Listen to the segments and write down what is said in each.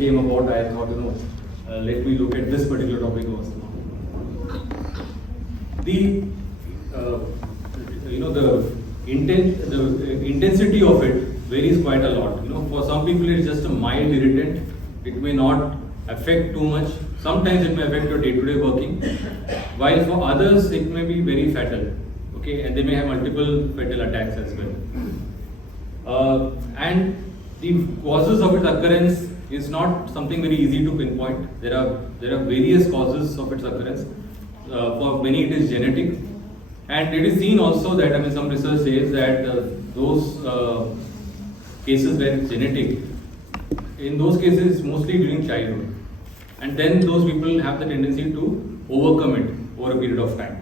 came about, I thought, let me look at this particular topic of asthma. The the intensity of it varies quite a lot. For some people it's just a mild irritant. It may not affect too much. Sometimes it may affect your day-to-day working, while for others it may be very fatal. Okay, and they may have multiple fatal attacks as well. And the causes of its occurrence is not something very easy to pinpoint. There are various causes of its occurrence. For many it is genetic, and it is seen also that some research says that those cases where it's genetic, in those cases it's mostly during childhood, and then those people have the tendency to overcome it over a period of time.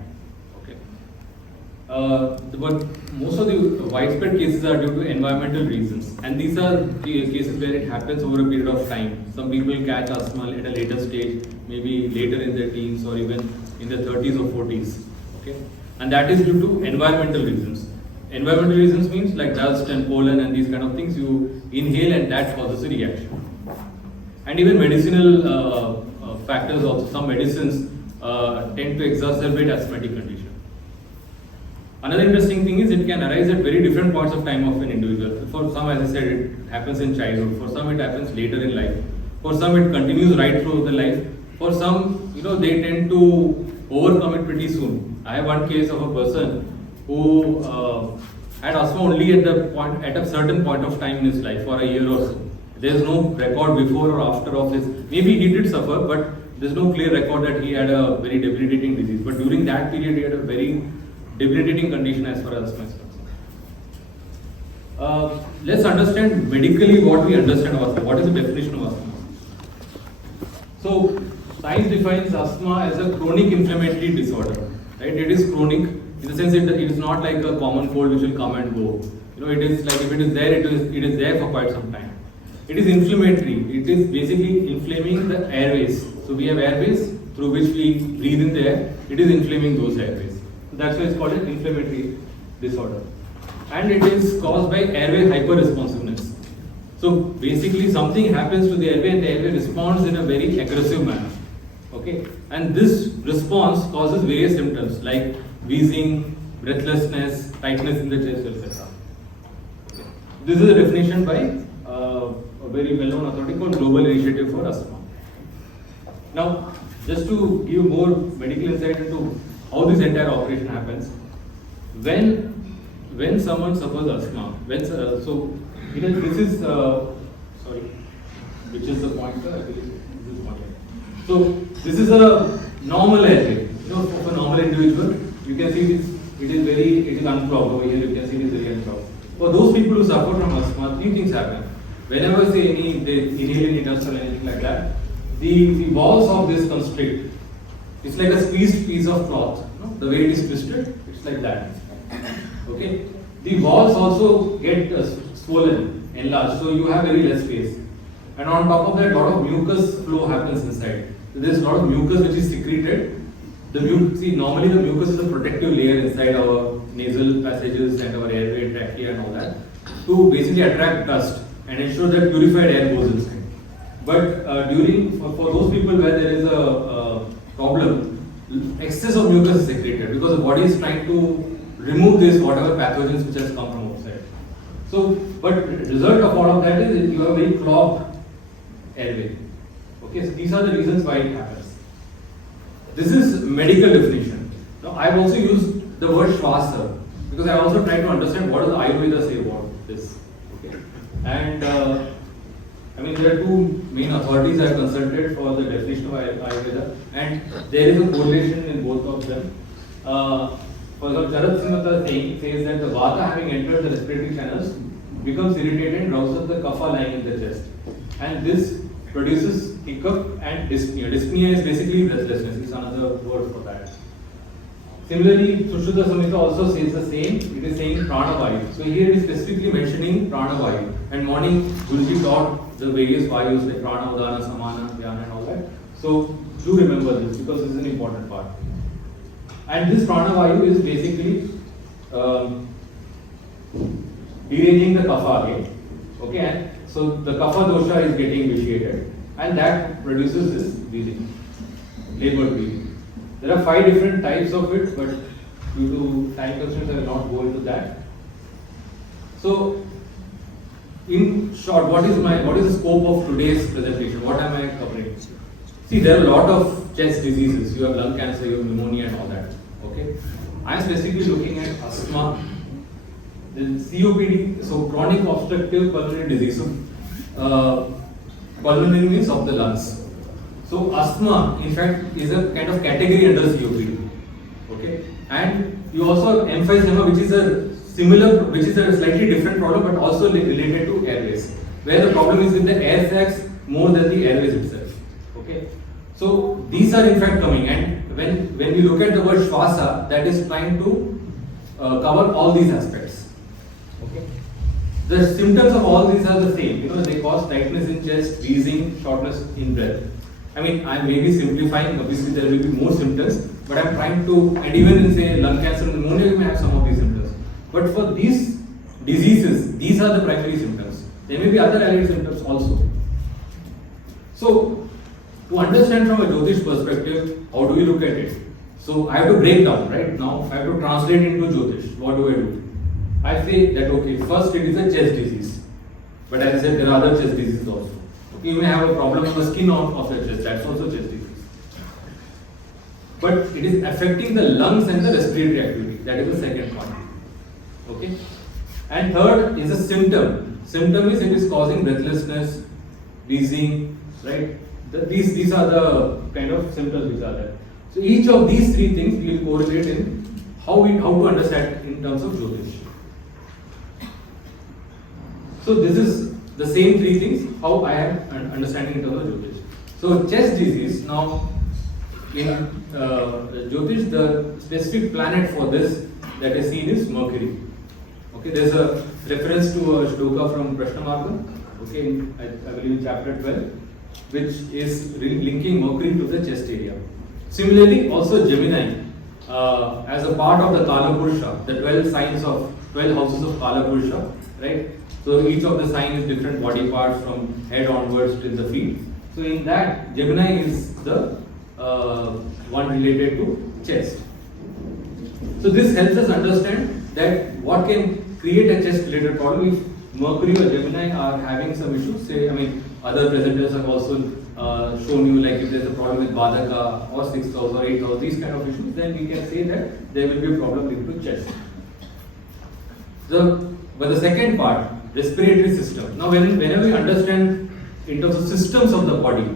But most of the widespread cases are due to environmental reasons, and these are the cases where it happens over a period of time. Some people catch asthma at a later stage, maybe later in their teens or even in their 30s or 40s. Okay, and that is due to environmental reasons. Environmental reasons means like dust and pollen and these kind of things you inhale, and that causes a reaction. And even medicinal factors also. Some medicines tend to exacerbate asthmatic condition. Another interesting thing is it can arise at very different points of time of an individual. For some, as I said, it happens in childhood. For some, it happens later in life. For some, it continues right through the life. For some, they tend to overcome it pretty soon. I have one case of a person who had asthma only at a certain point of time in his life, for a year or so. There is no record before or after of his. Maybe he did suffer, but there is no clear record that he had a very debilitating disease. But during that period, he had a very debilitating condition as far as asthma is concerned. Let's understand medically what we understand of asthma. What is the definition of asthma? So, science defines asthma as a chronic inflammatory disorder. Right? It is chronic in the sense it is not like a common cold which will come and go. It is like if it is there, it is there for quite some time. It is inflammatory. It is basically inflaming the airways. So we have airways through which we breathe in the air. It is inflaming those airways. That's why it's called an inflammatory disorder. And it is caused by airway hyperresponsiveness. So basically something happens to the airway and the airway responds in a very aggressive manner. Okay? And this response causes various symptoms like wheezing, breathlessness, tightness in the chest, etc. Okay. This is a definition by a very well-known authority called Global Initiative for Asthma. Now, just to give more medical insight into how this entire operation happens, when someone suffers asthma, this is sorry, which is the pointer? I believe this is pointer. So this is a normal airway. Of a normal individual, you can see this. It is unclogged over here. You can see it is very unclogged. For those people who suffer from asthma, three things happen. Whenever they inhale any dust or anything like that, the walls of this constrict. It's like a squeezed piece of cloth. The way it is twisted, it's like that. Okay. The walls also get swollen, enlarged, so you have very less space. And on top of that, a lot of mucus flow happens inside. So there's a lot of mucus which is secreted. Normally the mucus is a protective layer inside our nasal passages and our airway, trachea and all that, to basically attract dust and ensure that purified air goes inside. But for those people where there is a problem, excess of mucus is secreted because the body is trying to remove whatever pathogens which has come from outside. So, but the result of all of that is you have a very clogged airway. Okay, so these are the reasons why it happens. This is medical definition. Now, I've also used the word shvasa because I also try to understand what does the Ayurveda say about this. Okay, and there are two main authorities I have consulted for the definition of Ayurveda, and there is a correlation in both of them. For example, Srinivasan says that the vata having entered the respiratory channels becomes irritated and rouses the kapha lying in the chest, and this produces hiccup and dyspnea. Dyspnea is basically breathlessness. It's another word for that. Similarly, Sushruta Samhita also says the same. It is saying pranavayu. So here it is specifically mentioning pranavayu. And morning Guruji taught the various vayus like prana, udana, samana, dhyana and all that. So do remember this because this is an important part. And this pranavayu is basically deranging the kapha again. Okay, and so the kapha dosha is getting vitiated. and that produces this breathing, labored breathing. There are 5 different types of it, but due to time constraints, I will not go into that. So, in short, what is the scope of today's presentation? What am I covering? See, there are a lot of chest diseases. You have lung cancer, you have pneumonia, and all that. Okay, I am specifically looking at asthma, then COPD, so chronic obstructive pulmonary disease. So, pulmonary means of the lungs. So, asthma, in fact, is a kind of category under COPD. Okay, and you also have emphysema, which is a slightly different problem, but also related to airways, where the problem is with the air sacs more than the airways itself. Okay, so these are in fact coming, and when you look at the word shvasa, that is trying to cover all these aspects. Okay, the symptoms of all these are the same. You know, they cause tightness in chest, wheezing, shortness in breath. I mean, I may be simplifying. Obviously, there will be more symptoms, but I'm trying to, and even in say lung cancer, pneumonia, you may have some of these symptoms. But for these diseases, these are the primary symptoms. There may be other allied symptoms also. So, to understand from a jyotish perspective, how do we look at it? So, I have to break down, right? Now, I have to translate into jyotish. What do? I say that, okay, first it is a chest disease. But as I said, there are other chest diseases also. Okay, you may have a problem on the skin of your chest, that's also chest disease. But it is affecting the lungs and the respiratory activity. That is the second point. Okay, and third is a symptom. Symptom is it is causing breathlessness, wheezing, right? These are the kind of symptoms which are there. So each of these 3 things we will correlate in how to understand in terms of jyotish. So this is the same 3 things how I am understanding in terms of jyotish. So chest disease, now in jyotish, the specific planet for this that is seen is Mercury. Okay, there's a reference to a shloka from Prashnamarga, okay, I believe in chapter 12, which is linking Mercury to the chest area. Similarly, also Gemini, as a part of the Kala Purusha, the 12 houses of Kala Purusha, right? So each of the sign is different body parts from head onwards till the feet. So in that, Gemini is the one related to chest. So this helps us understand that what can create a chest related problem if Mercury or Gemini are having some issues. Say, I mean, other presenters have also shown you, like if there's a problem with Badaka or 6th house or 8th house, these kind of issues, then we can say that there will be a problem linked to chest. But the second part, respiratory system. Now, whenever we understand in terms of systems of the body,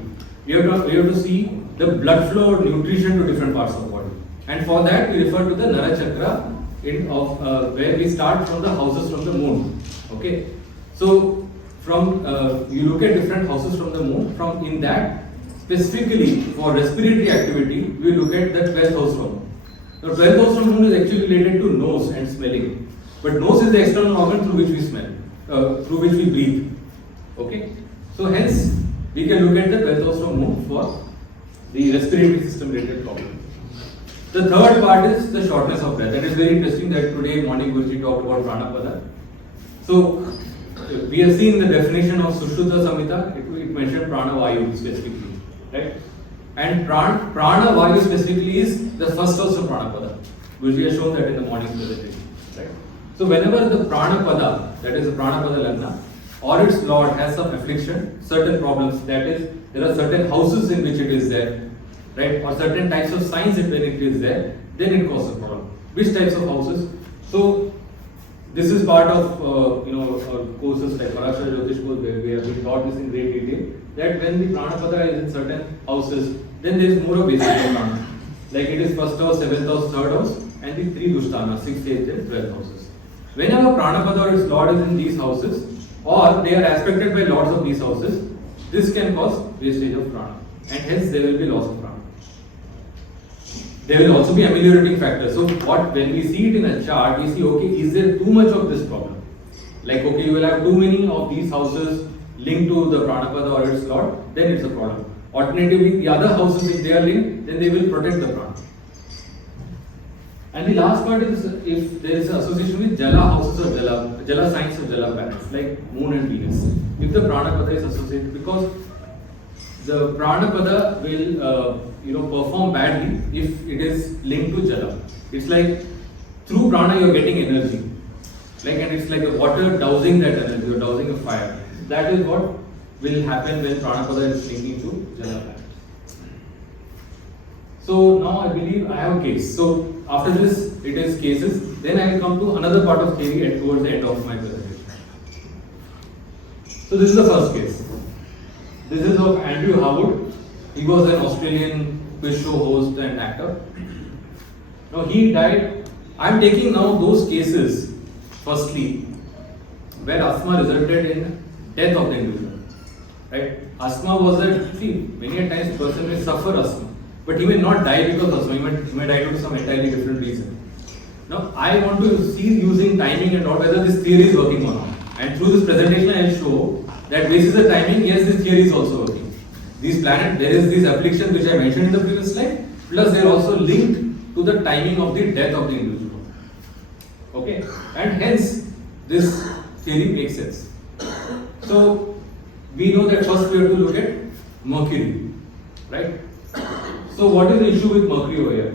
we have to see the blood flow or nutrition to different parts of the body. And for that, we refer to the Nara Chakra, where we start from the houses from the moon. Okay, so from you look at different houses from the moon. From in that specifically for respiratory activity, we look at the 12th house from moon. The 12th house from moon is actually related to nose and smelling, but nose is the external organ through which we smell, through which we breathe. Okay, so hence we can look at the 12th house from moon for the respiratory system related problem. The third part is the shortness of breath. That is very interesting that today morning Guruji talked about Pranapada. So we have seen the definition of Sushruta Samhita, it mentioned Prana Vayu specifically, right? And Prana Vayu specifically is the first house of Pranapada. Guruji has shown that in the morning presentation, right? So whenever the Pranapada, that is the Pranapada Lagna, or its lord has some affliction, certain problems, that is, there are certain houses in which it is there, right, or certain types of signs when it is there, then it causes a problem. Which types of houses? So this is part of courses like Parashara Jyotish course, where we have been taught this in great detail, that when the Pranapada is in certain houses, then there is more of basic prana. Like it is first house, 7th house, 3rd house, and the 3 Dushtana, 6th, 8th, and 12th houses. Whenever Pranapada or its lord is in these houses, or they are aspected by lords of these houses, this can cause wastage of prana, and hence there will be loss of prana. There will also be ameliorating factors. So when we see it in a chart, we see, okay, is there too much of this problem? Like, okay, you will have too many of these houses linked to the Pranapada or its lord, then it's a problem. Alternatively, the other houses, if they are linked, then they will protect the prana. And the last part is if there is an association with Jala houses or Jala signs of Jala planets, like Moon and Venus. If the Pranapada is associated, because the pranapada will perform badly if it is linked to jala. It's like through prana you are getting energy, and it's like a water dousing that energy, or dousing a fire. That is what will happen when pranapada is linking to jala planets. So now I believe I have a case. So after this it is cases. Then I will come to another part of theory towards the end of my presentation. So this is the first case. This is of Andrew Harwood. He was an Australian quiz show host and actor. Now he died. I am taking now those cases firstly where asthma resulted in death of the individual. Right? Asthma was many a times the person may suffer asthma, but he may not die because of asthma. He may die due to some entirely different reason. Now I want to see using timing and all whether this theory is working or not. And through this presentation I will show that basis the timing, yes, this theory is also working. These planets, there is this affliction which I mentioned in the previous slide, plus they are also linked to the timing of the death of the individual. Okay, and hence this theory makes sense. So we know that first we have to look at Mercury, right? So what is the issue with Mercury over here?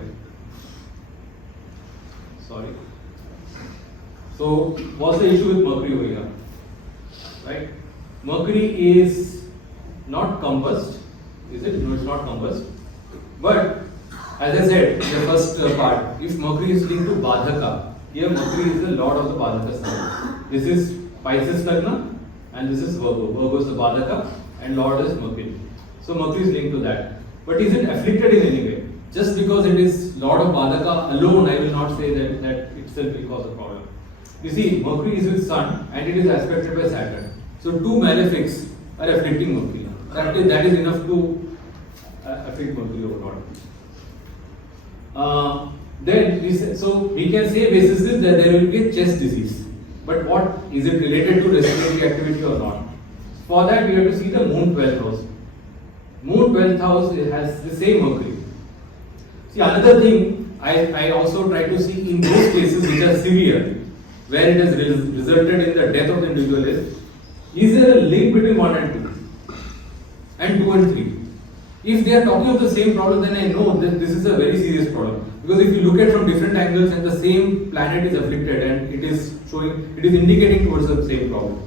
Sorry. So what's the issue with Mercury over here? Right? Mercury is not combust, is it? No, it's not combust. But as I said in the first part, if Mercury is linked to Badhaka, here Mercury is the lord of the Badhaka sign. This is Pisces Lagna and this is Virgo. Virgo is the Badhaka and lord is Mercury. So Mercury is linked to that. But is it afflicted in any way? Just because it is lord of Badhaka alone, I will not say that itself will cause a problem. You see, Mercury is with Sun and it is aspected by Saturn. So two malefics are afflicting Mercury. That is enough to afflict Mercury overall. Then we can say basis this that there will be a chest disease. But what is it related to respiratory activity or not? For that we have to see the moon 12th house. Moon 12th house has the same Mercury. See, another thing I also try to see in those cases which are severe, where it has resulted in the death of the individual is there a link between 1 and 2 and 2 and 3? If they are talking of the same problem, then I know that this is a very serious problem. Because if you look at from different angles and the same planet is afflicted and it is indicating towards the same problem.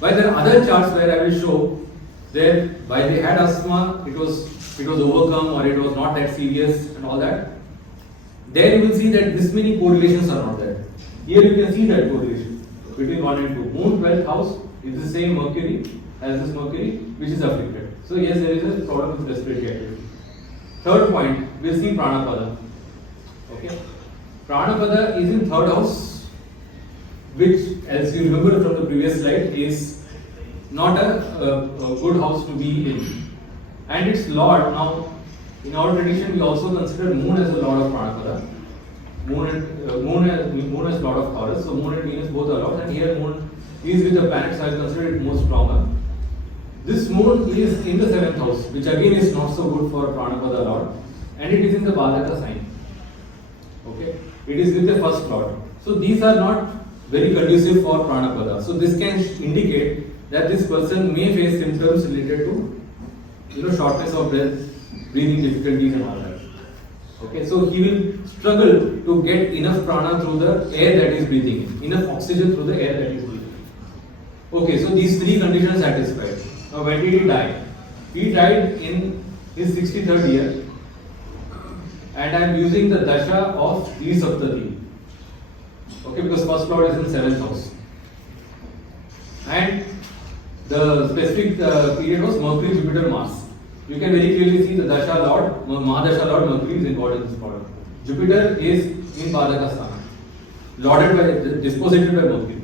But there are other charts where I will show that while they had asthma, it was overcome or it was not that serious and all that. There you will see that this many correlations are not there. Here you can see that correlation between 1 and 2. Moon 12th house is the same Mercury as this Mercury which is afflicted. So yes, there is a problem with respiratory activity. Third point, we will see Pranapada. Okay, Pranapada is in third house, which, as you remember from the previous slide, is not a good house to be in. And its lord, now in our tradition we also consider moon as a lord of Pranapada. Moon is lord of Taurus, so moon and Venus both are lords, and here moon is with the planets, so I consider it more stronger. This moon is in the 7th house, which again is not so good for Pranapada lord, and it is in the Badhaka sign. Okay, it is with the first lord. So these are not very conducive for Pranapada. So this can indicate that this person may face symptoms related to shortness of breath, breathing difficulties and all that. Okay, so he will struggle to get enough prana through the air that he is breathing in, enough oxygen through the air that he is breathing in. Okay, so these three conditions satisfied. Now when did he die? He died in his 63rd year, and I am using the dasha of Saptati. Okay, because first lord is in 7th house. And the specific period was Mercury, Jupiter, Mars. You can very clearly see the dasha lord, Mahadasha lord Mercury is involved in this problem. Jupiter is in Badhaka Sthana, disposited by Mercury.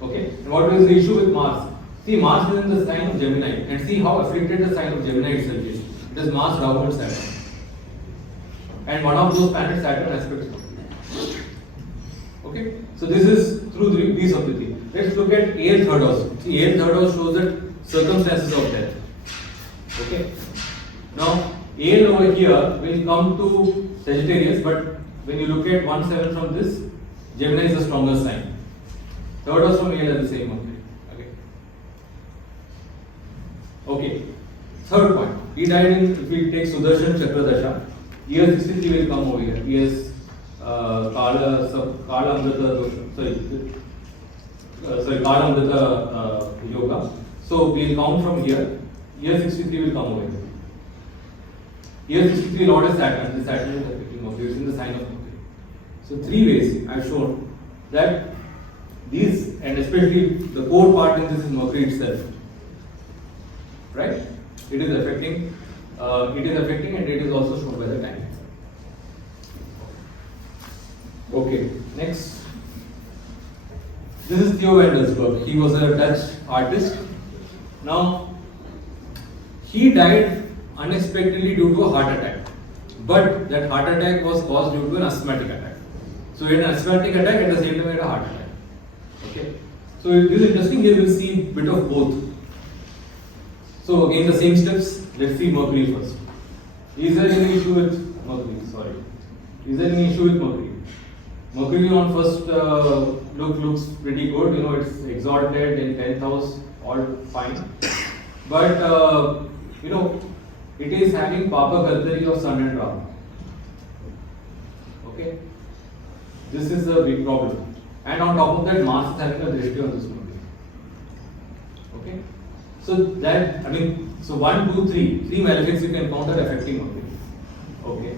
Okay, and what is the issue with Mars? See, Mars is in the sign of Gemini, and see how afflicted the sign of Gemini itself is. It is Mars, Rahu and Saturn. And one of those planets, Saturn, aspects Mercury. Okay, so this is through these of the thing. Let's look at 8th third house. See, 8th third house shows that circumstances of death. Okay, now Ale over here will come to Sagittarius, but when you look at 1/7 from this, Gemini is the stronger sign. Third house from Ale are the same. Okay. Third point, he died in, if we take Sudarshan Chakra Dasha, year 63 will come over here. He has Kala Amrita, Kala Amrita Yoga. So we will count from here. Year 63 will come over here. Year 63 Lord is Saturn. The Saturn is affecting Mercury. It's in the sign of Mercury. So three ways I have shown that these, and especially the core part in this is Mercury itself. Right? It is affecting, and it is also shown by the time. Okay, next. This is Theo Vander's work. He was a Dutch artist. Now, he died unexpectedly due to a heart attack. But that heart attack was caused due to an asthmatic attack. So he had an asthmatic attack, at the same time he had a heart attack. Okay. So it is interesting, here we'll see a bit of both. So again the same steps, let's see Mercury first. Is there any issue with Mercury? Sorry. Is there any issue with Mercury? Mercury on first look looks pretty good, it's exalted in 10th house, all fine. But it is having Papa Kaltari of Sun and Rahu. Okay? This is a big problem. And on top of that, Mars is having a drishti on this Mercury. Okay? So 1, 2, 3. 3 malefics you can encounter affecting Mercury. Okay.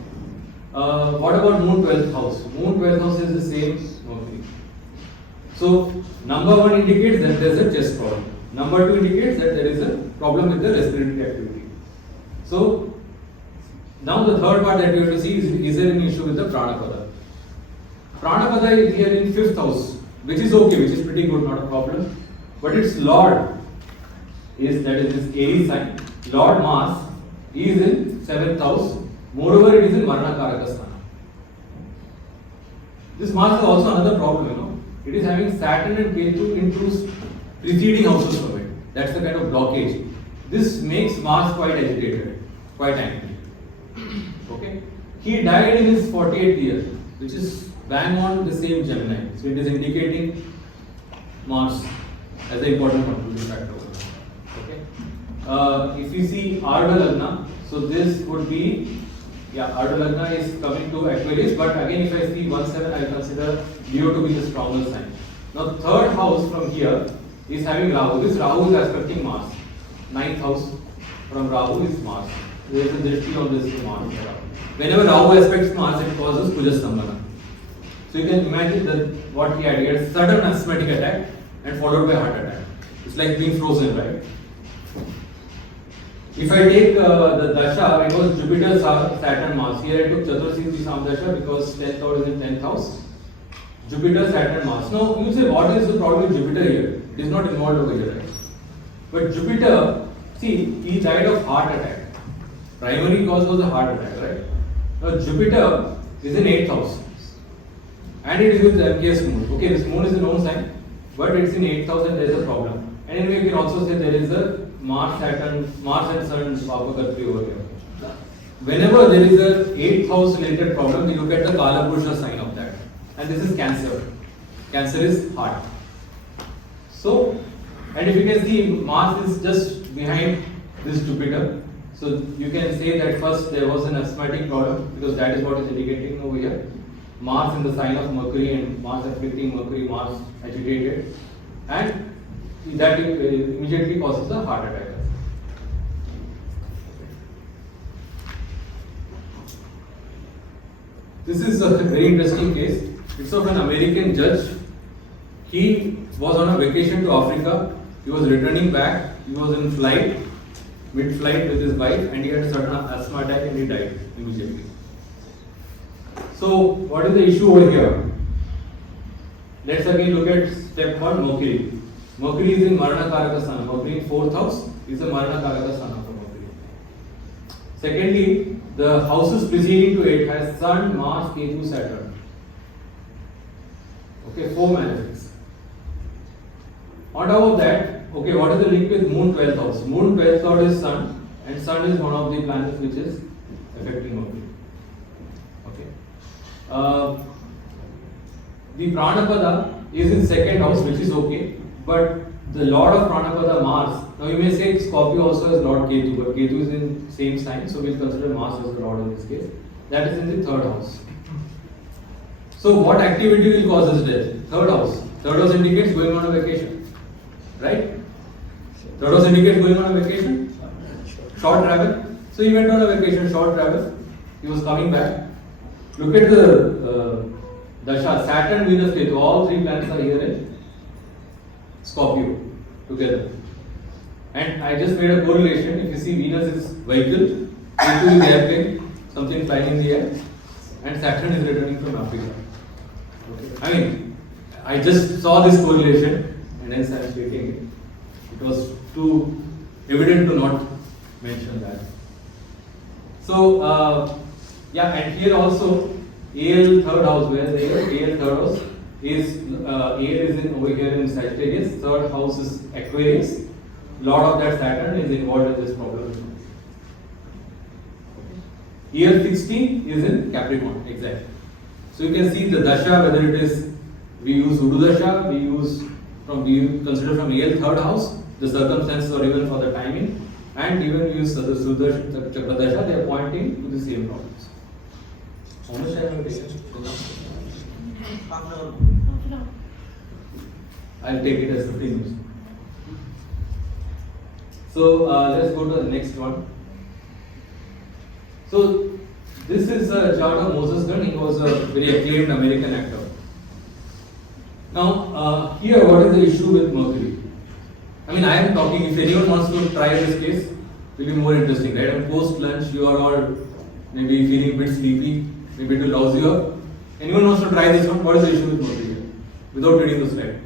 What about Moon 12th house? Moon 12th house is the same Mercury. So number 1 indicates that there is a chest problem. Number 2 indicates that there is a problem with the respiratory activity. So now the third part that we have to see is there an issue with the Pranapada? Pranapada is here in 5th house, which is okay, which is pretty good, not a problem. But its Lord is, that is this Aries sign. Lord Mars is in 7th house. Moreover, it is in Varna Karakasthana. This Mars is also another problem, It is having Saturn and Ketu into preceding houses from it. That's the kind of blockage. This makes Mars quite agitated, quite angry. Okay? He died in his 48th year, which is bang on the same Gemini. So it is indicating Mars as an important contributing factor. Okay? If you see Ardha Lagna, so this would be, Ardha Lagna is coming to Aquarius, but again if I see 1-7, I consider Leo to be the stronger sign. Now third house from here is having Rahu. This Rahu is aspecting Mars. 9th house from Rahu is Mars. There is a drishti on this Mars. Whenever Rahu aspects Mars, it causes Kujastambhana. So you can imagine that what he had. He had sudden asthmatic attack and followed by heart attack. It's like being frozen, right? If I take the Dasha, it was Jupiter, Saturn, Mars. Here I took Chaturasthi Samdasha because 10th house is in 10th house. Jupiter, Saturn, Mars. Now you say, what is the problem with Jupiter here? It is not involved over here, right? But Jupiter, see, he died of heart attack. Primary cause was a heart attack, right? Now Jupiter is in 8th house. And it is with MKS moon. Okay, this moon is a known sign, but it's in 8th house and there is a problem. And anyway, you can also say there is a Mars and Sun Papa Kaltari over here. Whenever there is a 8th house related problem, we look at the Kala Purusha sign of that. And this is Cancer. Cancer is heart. So, and if you can see, Mars is just behind this Jupiter. So you can say that first there was an asthmatic problem because that is what is indicating over here. Mars in the sign of Mercury and Mars afflicting Mercury, Mars agitated, and that immediately causes a heart attack. This is a very interesting case. It's of an American judge. He was on a vacation to Africa. He was returning back. He was in flight, mid-flight with his wife, and he had a sudden asthma attack and he died immediately. So, what is the issue over here? Let's again look at step 1, Mercury. Mercury is in Marana Karaka Sana. Mercury in 4th house is a Marana Karaka Sana for Mercury. Secondly, the houses preceding to it has Sun, Mars, Ketu, Saturn. Okay, 4 malefics. On top of that, okay, what is the link with Moon 12th house? Moon 12th house is Sun, and Sun is one of the planets which is affecting Mercury. The Pranapada is in 2nd house, which is okay, but the Lord of Pranapada, Mars. Now you may say Scorpio also has Lord Ketu, but Ketu is in same sign, so we'll consider Mars as the Lord in this case. That is in the third house. So what activity will cause his death? Third house. Third house indicates going on a vacation. Right? Third house indicates going on a vacation? Short travel. So he went on a vacation, short travel. He was coming back. Look at the Dasha, Saturn, Venus, Ketu. All three planets are here in Scorpio together. And I just made a correlation. If you see Venus is vehicle, Ketu is airplane, something flying in the air, and Saturn is returning from Africa. Okay. I mean, I just saw this correlation and hence I am stating it. It was too evident to not mention that. So, yeah, and here also AL third house, where AL third house is AL is in over here in Sagittarius, third house is Aquarius. Lot of that Saturn is involved in this problem. Year 16 is in Capricorn, exactly. So you can see the dasha, whether it is we use Udu dasha, we consider from AL third house the circumstances or even for the timing, and even we use the Sudarshan Chakra dasha, they are pointing to the same problems. How much time will take? I'll take it as 15 minutes. So let's go to the next one. So this is a chart of Moses Gunn. He was a very acclaimed American actor. Now here, what is the issue with Mercury? I mean, I am talking. If anyone wants to try this case, it will be more interesting, right? And post lunch, you are all maybe feeling a bit sleepy, maybe it will rouse you up. Anyone wants to try this one? What is the issue with Mercury here? Without reading the slide.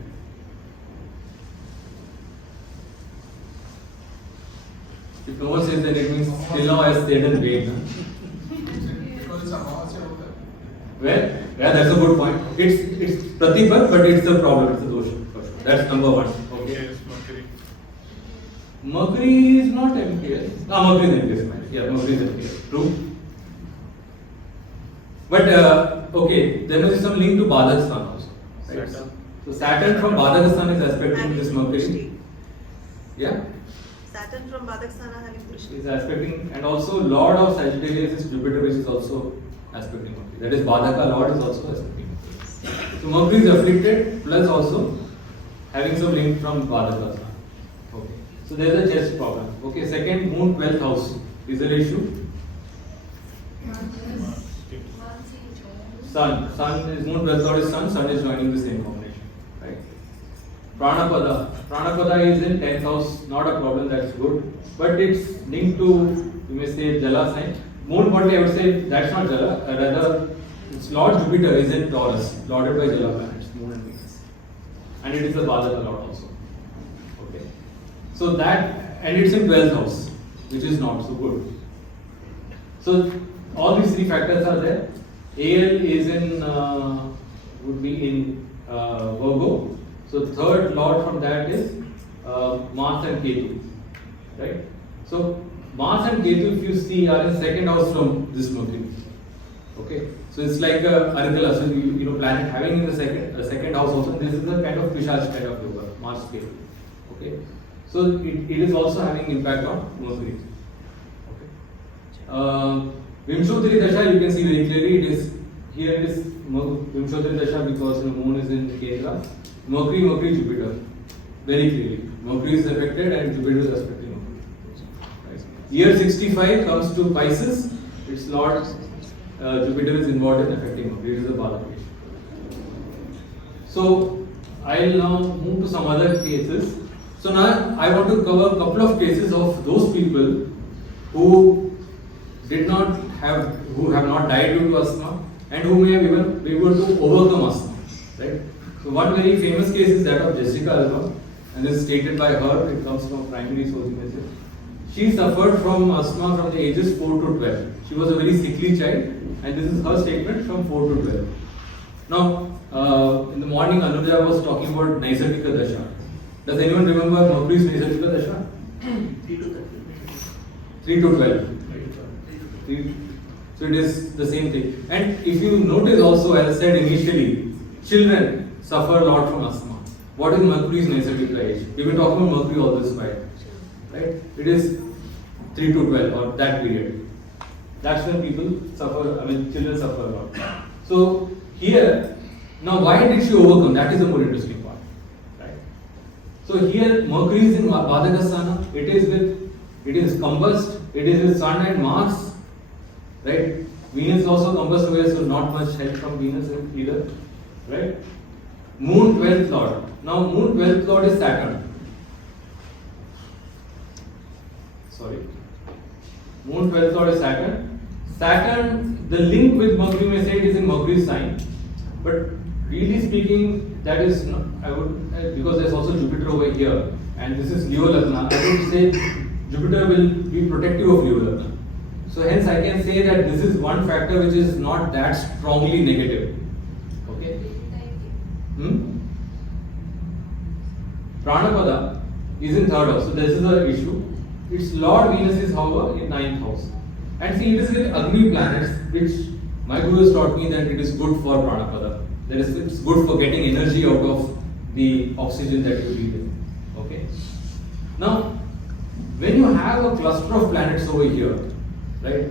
If no one says, then it means till now I stayed and wait. Well, yeah, that's a good point. It's Pratibha, but it's a problem, it's a dosha. For sure. That's number one. Okay. Mercury is not MPS. No, Mercury is MPS. Yeah, Mercury is MPS. True. But okay, there must be some link to Badhak also. Right? So Saturn from Badhak is aspecting this Mercury. Yeah. Saturn from Badhak having Krishna. Is aspecting, and also Lord of Sagittarius is Jupiter, which is also aspecting Mercury. That is Badhaka Lord is also aspecting Mercury. So Mercury is afflicted, plus also having some link from Badhaka. Okay. So there is a chest problem. Okay. Second, Moon 12th house. Is there an issue? Sun is Moon 12th house is Sun is joining the same combination. Right. Pranapada is in 10th house, not a problem, that's good. But it's linked to, you may say, Jala sign. Moon body, I would say, that's not Jala, rather, it's Lord Jupiter is in Taurus, lorded by Jala planets, Moon and Venus. And it is the Badhaka Lord also. Okay. So that, and it's in 12th house, which is not so good. So all these three factors are there. AL is in, would be in Virgo. So third lord from that is Mars and Ketu, right? So Mars and Ketu, if you see, are in second house from this Mercury. Okay, so it's like a Arikala, so you know, planet having in the second house also. This is a kind of Pishach kind of yoga, Mars Ketu. Okay, so it is also having impact on Mercury. Okay, Vimshodri Dasha, you can see very clearly. It is here. It is Vimshodri Dasha because the Moon is in Kendra. Mercury, Jupiter. Very clearly. Mercury is affected and Jupiter is affecting Mercury. Right. Year 65 comes to Pisces. Its Lord Jupiter is involved in affecting Mercury. It is a Badhaka. So I'll now move to some other cases. So now I want to cover a couple of cases of those people who have not died due to asthma and who may have even been able to overcome asthma. Right? So one very famous case is that of Jessica Alba, and this is stated by her. It comes from primary source images. She suffered from asthma from the ages 4 to 12. She was a very sickly child, and this is her statement from 4 to 12. Now, in the morning, Anuja was talking about Naisargika Dasha. Does anyone remember Mercury's Naisargika Dasha? 3 to 12. So it is the same thing. And if you notice also, as I said initially, children suffer a lot from asthma. what is Mercury's Naisatika age? We've been talking about Mercury all this while, right? It is 3 to 12 or that period. That's when people suffer, children suffer a lot. So here, now why did she overcome? That is the more interesting part, right? So here, Mercury is in Badakasthana, it is combust, it is with Sun and Mars, right? Venus also combust away, so not much help from Venus either, right? Moon 12th Lord. Now Moon 12th Lord is Saturn. Sorry. Moon 12th Lord is Saturn. Saturn, the link with Mercury may say it is in Mercury's sign, but really speaking, that is not, because there's also Jupiter over here, and this is Leo Lagna, I would say Jupiter will be protective of Leo Lagna. So hence I can say that this is one factor which is not that strongly negative. Okay? Pranapada is in 3rd house, so this is the issue. Its Lord Venus is however in 9th house. And see, it is with Agni planets, which my guru has taught me that it is good for Pranapada. That is, it's good for getting energy out of the oxygen that you breathe in. Okay? Now, when you have a cluster of planets over here, right,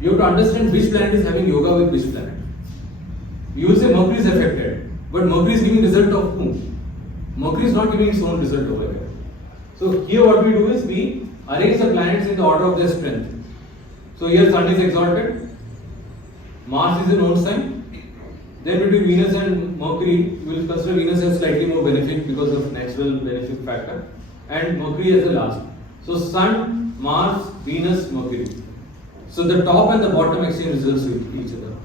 you have to understand which planet is having yoga with which planet. You will say Mercury is affected, but Mercury is giving result of whom? Mercury is not giving its own result over here. So here what we do is we arrange the planets in the order of their strength. So here Sun is exalted, Mars is in own sign. Then between Venus and Mercury, we will consider Venus as slightly more benefit because of natural benefit factor, and Mercury as the last. So Sun, Mars, Venus, Mercury. So the top and the bottom exchange results with each other.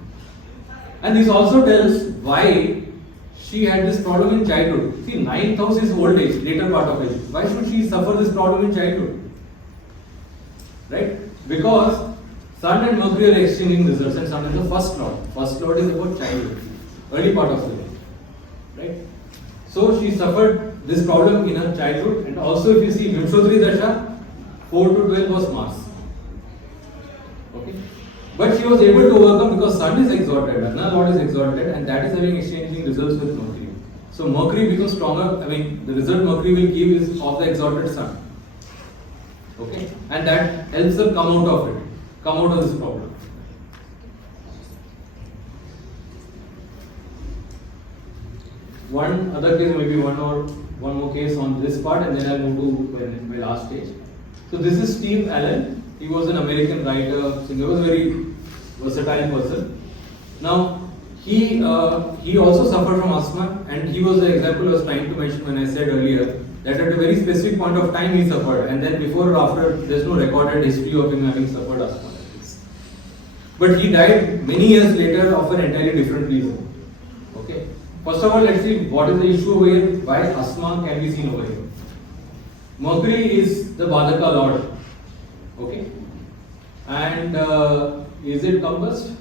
And this also tells why she had this problem in childhood. See, 9th house is old age, later part of age. Why should she suffer this problem in childhood? Right? Because Sun and Mercury are exchanging results, and Sun is the first lord. First lord is about childhood, early part of the life. Right? So she suffered this problem in her childhood, and also if you see Vimshodri Dasha, 4 to 12 was Mars. Okay? But she was able to overcome because Sun is exalted, Lagna Lord is exalted, and that is having exchanging results with Mercury. So Mercury becomes stronger, the result Mercury will give is of the exalted Sun. Okay? And that helps her come out of it, come out of this problem. One other case, maybe one more case on this part, and then I'll move to my last stage. So this is Steve Allen. He was an American writer, singer, was a very versatile person. Now, he also suffered from asthma, and he was the example I was trying to mention when I said earlier that at a very specific point of time he suffered, and then before or after, there's no recorded history of him having suffered asthma. But he died many years later of an entirely different reason. Okay. First of all, let's see what is the issue over here. Why asthma can be seen over here. Mercury is the Badaka Lord. Okay. And is it combust?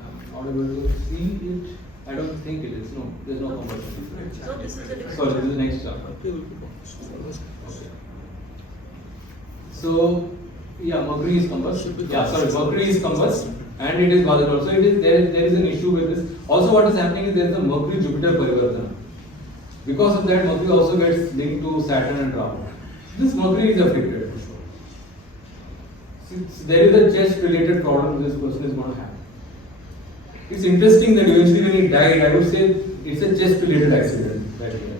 I'm not able to see it. I don't think it is. No, there's no combustion. No, this is the different. Sorry, this is the next chapter. Okay. So, yeah, Mercury is combust. Yeah, sorry, Mercury is combust, and it is Badaka. So there is an issue with this. Also, what is happening is there is a Mercury-Jupiter Parivartana. Because of that, Mercury also gets linked to Saturn and Rahu. This Mercury is affected for sure. Since there is a chest-related problem this person is going to have. It's interesting that eventually when he died, I would say it's a chest-related accident that he had.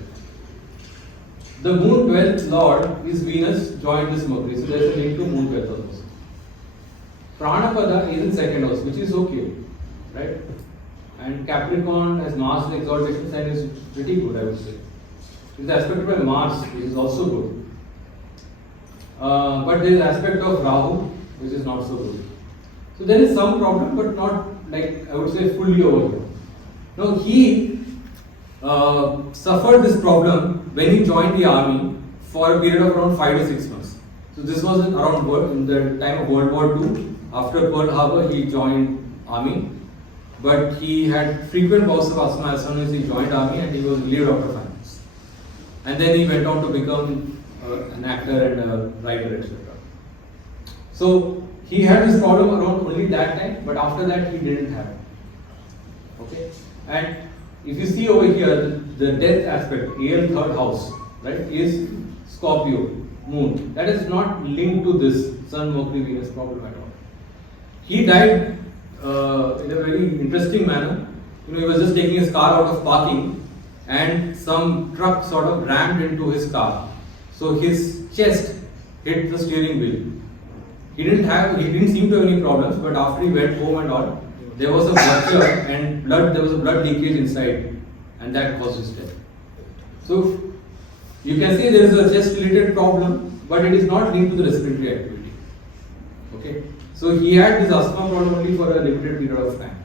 The Moon 12th Lord is Venus joined this Mercury, so there is a link to Moon 12th also. Pranapada is in 2nd house, which is okay, right? And Capricorn as Mars exaltation sign is pretty good, I would say. It's aspected by Mars, which is also good. But there is aspect of Rahu, which is not so good. So there is some problem, but not like I would say fully over here. Now he suffered this problem when he joined the army for a period of around 5 to 6 months. So this was in the time of World War II. After Pearl Harbor, he joined army, but he had frequent bouts of asthma as soon as he joined army, and he was relieved after 5 months. And then he went on to become an actor and a writer, etc. So he had this problem around only that time, but after that he didn't have it. Okay, and if you see over here, the death aspect, AL third house, right, is Scorpio, moon. That is not linked to this Sun, Mercury, Venus problem at all. He died in a very interesting manner. He was just taking his car out of parking and some truck sort of rammed into his car. So his chest hit the steering wheel. He didn't seem to have any problems, but after he went home and all, there was a rupture and there was a blood leakage inside, and that caused his death. So you can say there is a chest related problem, but it is not linked to the respiratory activity. Okay, so he had this asthma problem only for a limited period of time.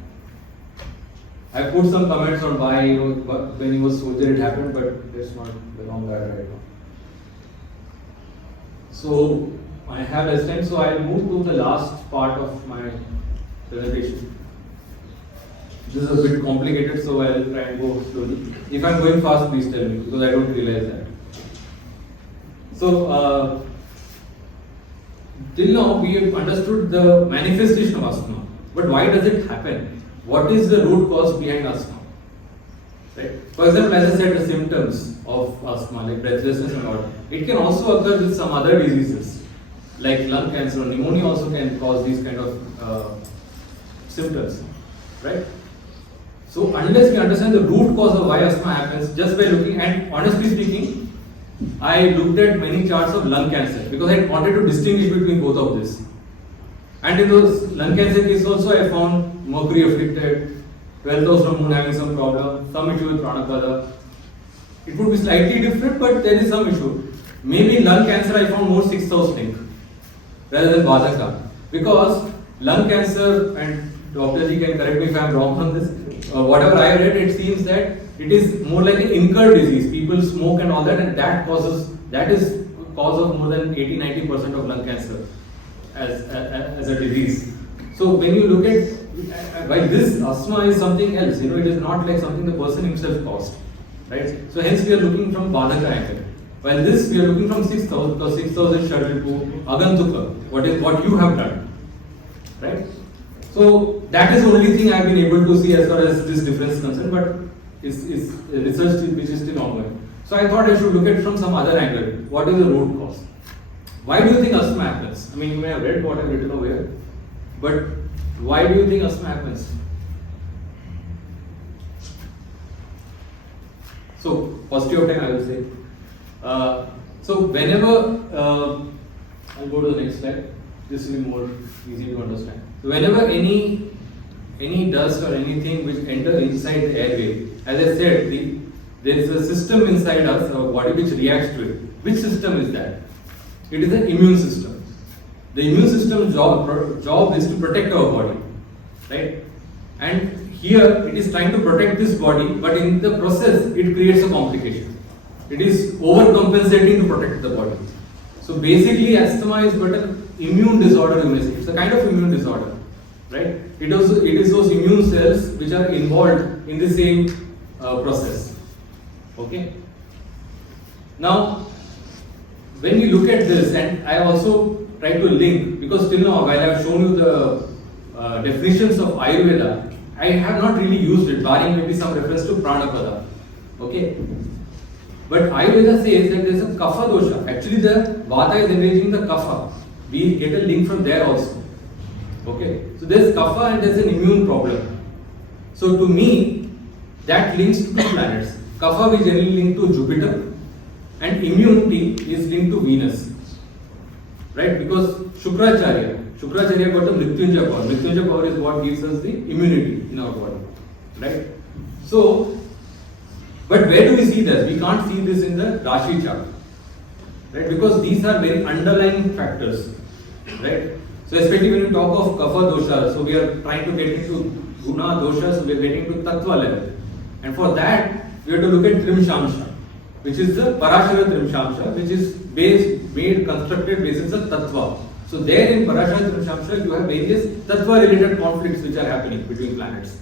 I put some comments on why when he was soldier it happened, but let's not belong that right now. So I have extended, so I'll move to the last part of my presentation. This is a bit complicated, so I'll try and go slowly. If I'm going fast, please tell me, because I don't realize that. So, till now we have understood the manifestation of asthma, but why does it happen? What is the root cause behind asthma? Right? For example, as I said, the symptoms of asthma, like breathlessness and all, it can also occur with some other diseases, like lung cancer or pneumonia also can cause these kind of symptoms, right? So unless we understand the root cause of why asthma happens, just by looking, and honestly speaking, I looked at many charts of lung cancer because I wanted to distinguish between both of this. And in those lung cancer cases also I found Mercury afflicted, 12th house from moon having some problem, some issue with Pranapada. It would be slightly different, but there is some issue. Maybe in lung cancer I found more 6th house link rather than Badaka. Because lung cancer, and Dr. Ji can correct me if I am wrong on this, whatever I read, it seems that it is more like an incurred disease. People smoke and all that, and that is cause of more than 80-90% of lung cancer as a disease. So when you look at while this asthma is something else, it is not like something the person himself caused, right? So hence we are looking from Badaka angle. While this we are looking from 6th house, because 6th house is Shadripu, Agantuka, what you have done, right? So that is the only thing I have been able to see as far as this difference is concerned, but is research which is still ongoing. So I thought I should look at it from some other angle. What is the root cause? Why do you think asthma happens? I mean, you may have read what I have written over here, but why do you think asthma happens? So, paucity of time I will say. So whenever, I'll go to the next slide. This will be more easy to understand. So whenever any dust or anything which enter inside the airway, as I said, there is a system inside us, our body, which reacts to it. Which system is that? It is the immune system. The immune system's job is to protect our body, right? And here it is trying to protect this body, but in the process it creates a complication. It is overcompensating to protect the body. So basically, asthma is but an immune disorder, you may say. It's a kind of immune disorder, right? It is those immune cells which are involved in the same process. Okay. Now, when we look at this, and I also try to link, because till now, while I have shown you the definitions of Ayurveda, I have not really used it, barring maybe some reference to Pranapada. Okay. But Ayurveda says that there is a kapha dosha. Actually, the vata is enraging the kapha. We get a link from there also. Okay. So there is kapha and there is an immune problem. So to me, that links to two planets. Kapha we generally link to Jupiter, and immunity is linked to Venus. Right? Because Shukracharya got the Mrityunjaya power. Mrityunjaya power is what gives us the immunity in our body. Right? So, but where do we see this? We can't see this in the Rashi chart. Right? Because these are very underlying factors. Right? So especially when you talk of kapha dosha, so we are trying to get into guna dosha, so we are getting to tattva level. And for that, we have to look at Trimshamsha, which is the Parashara Trimshamsha, which is constructed basis of tattva. So there in Parashara Trimshamsha, you have various tattva related conflicts which are happening between planets.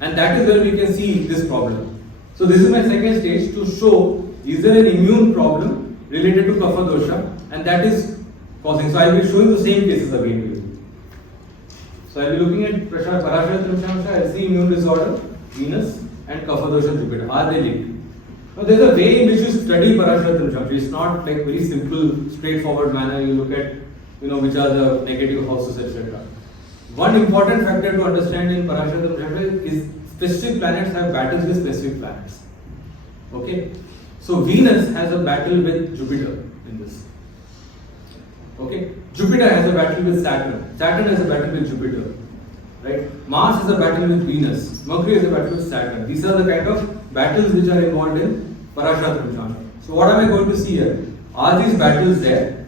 And that is where we can see this problem. So this is my second stage to show, is there an immune problem related to kapha dosha, and that is causing. So I will be showing the same cases again to you. So I will be looking at Parashara Trimshamsha, I will see immune disorder, Venus, and Kapha dosha Jupiter. Are they linked? Now there is a way in which you study Parashara Trimshakti. It's not like very simple, straightforward manner. You look at which are the negative houses, etc. One important factor to understand in Parashara Trimshakti is specific planets have battles with specific planets. Okay, so Venus has a battle with Jupiter in this. Okay, Jupiter has a battle with Saturn. Saturn has a battle with Jupiter. Right? Mars has a battle with Venus. Mercury has a battle with Saturn. These are the kind of battles which are involved in Parashara Trimshakti. So what am I going to see here? Are these battles there?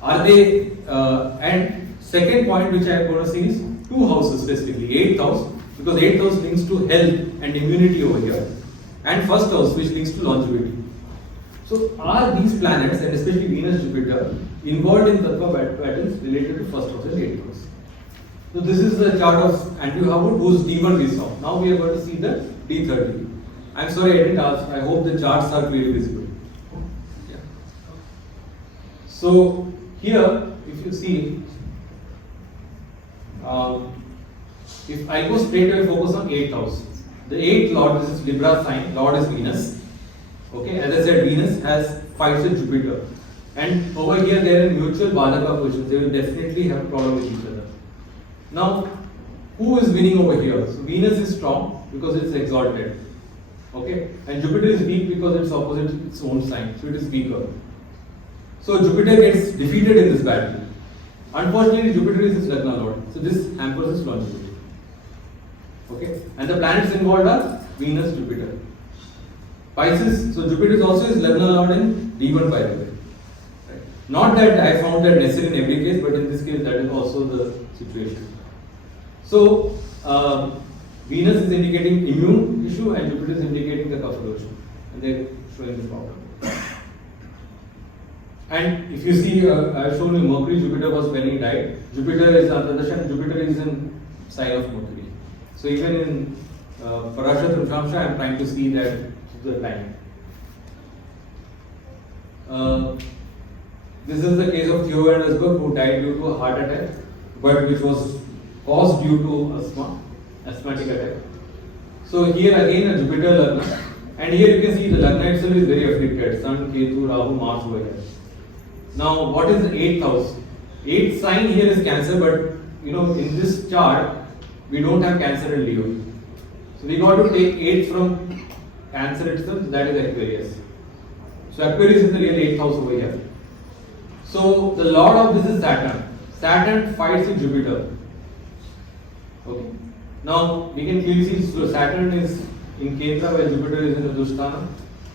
Are they? And second point which I am going to see is two houses specifically, 8th house, because 8th house links to health and immunity over here, and first house which links to longevity. So are these planets, and especially Venus, Jupiter, involved in tattva battles related to first house and 8th house? So this is the chart of Andrew Howard, whose D1 we saw. Now we are going to see the D30. I'm sorry I didn't ask. I hope the charts are clearly visible. Yeah. So here, if you see, if I go straight away focus on 8th house. The 8th lord, this is Libra sign, lord is Venus. Okay, as I said, Venus has fights with Jupiter. And over here they are in mutual Badaka positions. They will definitely have a problem with each other. Now, who is winning over here? So Venus is strong because it's exalted. Okay, and Jupiter is weak because it's opposite its own sign, so it is weaker. So Jupiter gets defeated in this battle. Unfortunately, Jupiter is his Lagna lord, so this hampers his longevity. Okay, and the planets involved are Venus, Jupiter. Pisces, so Jupiter is also his Lagna lord in D1, by the way. Right. Not that I found that necessary in every case, but in this case that is also the situation. So Venus is indicating immune issue and Jupiter is indicating the Kapha dosha, and they are showing the problem. And if you see, I have shown you Mercury, Jupiter was when he died. Jupiter is Antardasha and Jupiter is in sign of Mercury. So even in Parashara Trimshakti, I am trying to see that the time. This is the case of Theo and Asthma, who died due to a heart attack, but which was caused due to asthmatic attack. So here again a Jupiter Lagna, and here you can see the Lagna itself is very afflicted. Sun, Ketu, Rahu, Mars over here. Now what is the 8th house? 8th sign here is Cancer, but in this chart we don't have Cancer and Leo. So we got to take 8 from Cancer itself, that is Aquarius. So Aquarius is the real 8th house over here. So the lord of this is Saturn. Saturn fights with Jupiter. Okay. Now we can clearly see, so Saturn is in Kendra while Jupiter is in the Dusthana.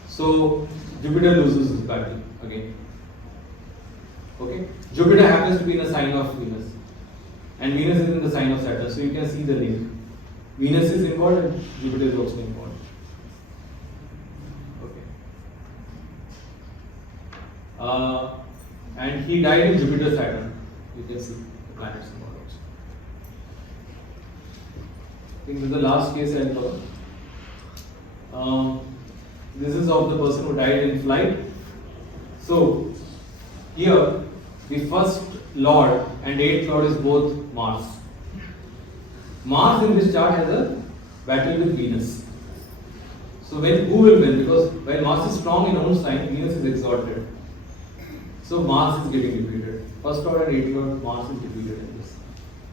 So Jupiter loses this battle again. Okay. Jupiter happens to be in the sign of Venus, and Venus is in the sign of Saturn. So you can see the link. Venus is involved and Jupiter is also involved. Okay. And he died in Jupiter Saturn. You can see the planets involved also. I think this is the last case I'll cover. This is of the person who died in flight. So here the first lord and 8th lord is both Mars. Mars in this chart has a battle with Venus. So who will win? Because while Mars is strong in own sign, Venus is exalted. So Mars is getting defeated. First lord and 8th lord, Mars is defeated in this.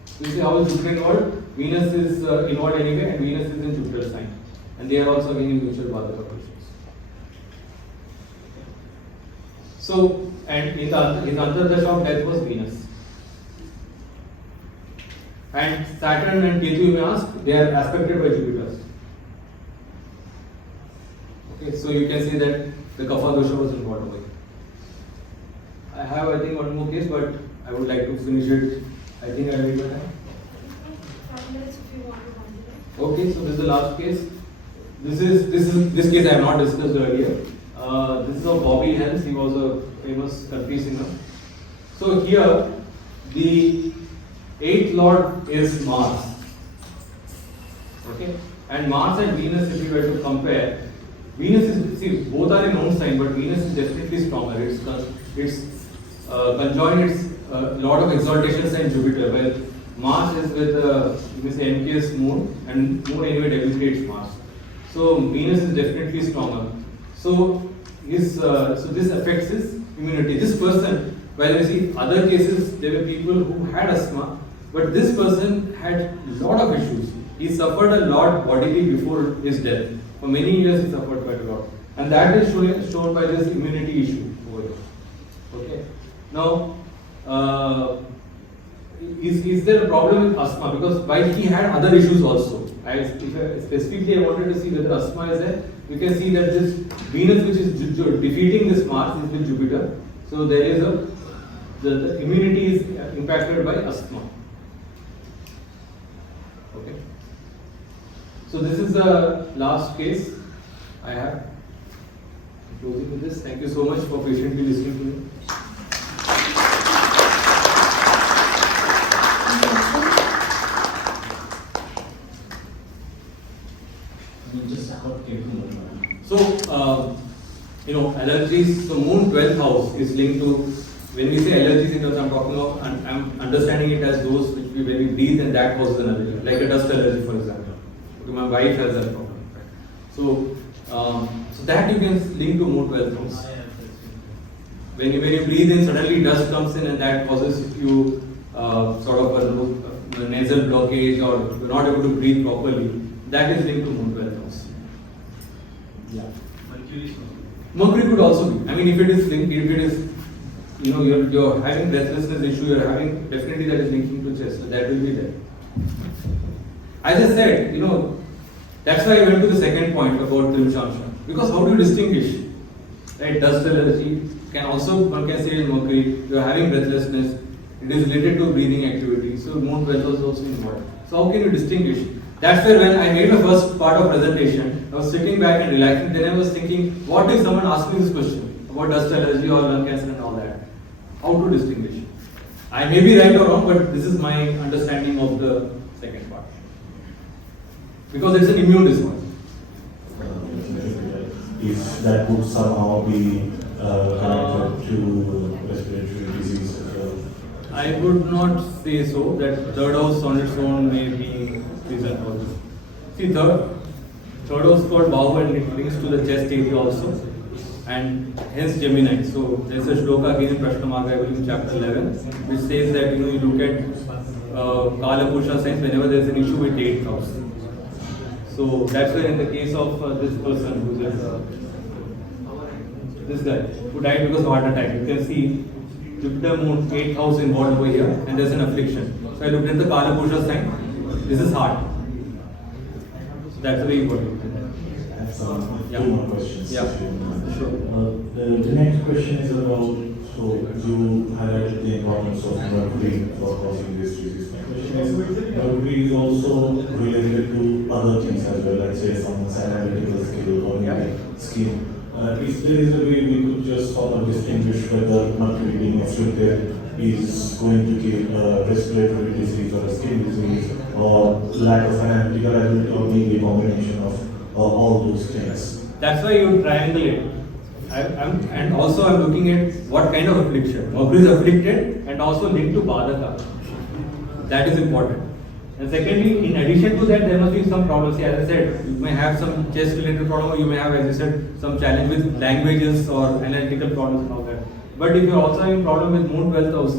So you see how is Jupiter involved? Venus is involved anyway, and Venus is in Jupiter's sign. And they are also again in mutual Badaka positions. So, and his Antardasha of death was Venus. And Saturn and Ketu, you may ask, they are aspected by Jupiter. Okay, so you can say that the Kapha dosha was involved over here. I have, I think, one more case, but I would like to finish it. I think I will need my time. 5 minutes if you want to continue. Okay, so this is the last case. This case I have not discussed earlier. This is of Bobby Helms. He was a famous country singer. So here the 8th lord is Mars. Okay, and Mars and Venus, if you were to compare, Venus is, see, both are in own sign, but Venus is definitely stronger. It's conjoined its lot of exaltation sign Jupiter, while Mars is with you can say NPS moon, and moon anyway debilitates Mars. So Venus is definitely stronger. So this affects his immunity. This person, while we see other cases, there were people who had asthma, but this person had a lot of issues. He suffered a lot bodily before his death. For many years, he suffered quite a lot, and that is shown by this immunity issue over here. Okay. Now, is there a problem with asthma? Because while he had other issues also, specifically I wanted to see whether asthma is there. We can see that this Venus, which is defeating this Mars, is with Jupiter. So there is the immunity is impacted by asthma. Okay. So this is the last case I have. Closing with this. Thank you so much for patiently listening to me. So, allergies, so moon 12th house is linked to, when we say allergies in terms I'm talking of, I'm understanding it as those which when we breathe and that causes an allergy, like a dust allergy for example. Okay, my wife has that problem. So, so that you can link to moon 12th house. When you breathe in, suddenly dust comes in and that causes you sort of a nasal blockage or you're not able to breathe properly. That is linked to moon 12th house. Yeah. Mercury could also be. I mean, if it is linked, if it is, you're having breathlessness issue, you're having, definitely that is linking to chest, so that will be there. As I said, that's why I went to the second point about Trimshamsha. Because how do you distinguish? Right, dust allergy can also, one can say is mercury, you're having breathlessness, it is related to breathing activity, so moon 12 is also involved. So how can you distinguish? That's where when I made the first part of presentation, I was sitting back and relaxing, then I was thinking, what if someone asked me this question about dust allergy or lung cancer and all that? How to distinguish? I may be right or wrong, but this is my understanding of the second part. Because it's an immune disorder. If that would somehow be connected to respiratory disease as well? I would not say so, that third house on its own may be reason for this. See, third house called Bahu and it links to the chest area also, and hence Gemini. So there's a shloka again in Prashnamarga, I believe in chapter 11, which says that you look at Kala Purusha signs whenever there's an issue with 8th house. So that's why in the case of this person who is this guy who died because of heart attack, you can see Jupiter moon 8th house involved over here, and there's an affliction. So I looked at the Kala Purusha sign. This is heart. So that's the way you got it. Two more questions. Yeah. Sure. The next question is about, so you highlighted the importance of Mercury for causing this disease. My question is, Mercury is also related to other things as well, let's say someone's analytical skill or skin. If there is a way we could just sort of distinguish whether Mercury being afflicted is going to give a respiratory disease or a skin disease or lack of analytical ability or maybe a combination of all those things. That's why you triangulate. And also I'm looking at what kind of affliction. Mercury is afflicted and also linked to Badaka. That is important. And secondly, in addition to that, there must be some problems. As I said, you may have some chest related problem, or you may have, as I said, some challenge with languages or analytical problems and all that. But if you're also having problem with moon 12th house,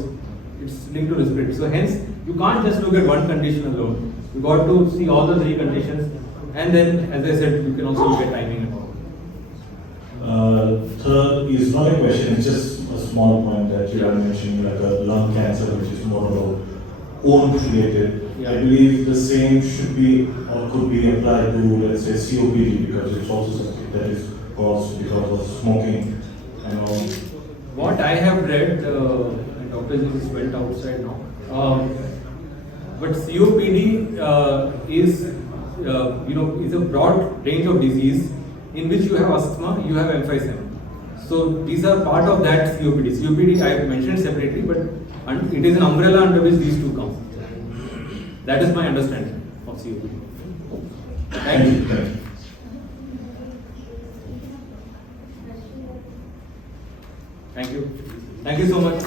it's linked to respiratory. So hence, you can't just look at one condition alone. You got to see all the three conditions, and then, as I said, you can also look at timing and all. Third is not a question, it's just a small point that you are mentioning, like a lung cancer, which is more about own related. Yeah. I believe the same should be or could be applied to, let's say, COPD, because it's also something that is caused because of smoking and all. What I have read, and Dr. Jesus went outside now, but COPD is a broad range of disease in which you have asthma, you have emphysema. So these are part of that COPD. COPD I have mentioned separately, but it is an umbrella under which these two come. That is my understanding of COPD. Thank you. Thank you. Thank you so much.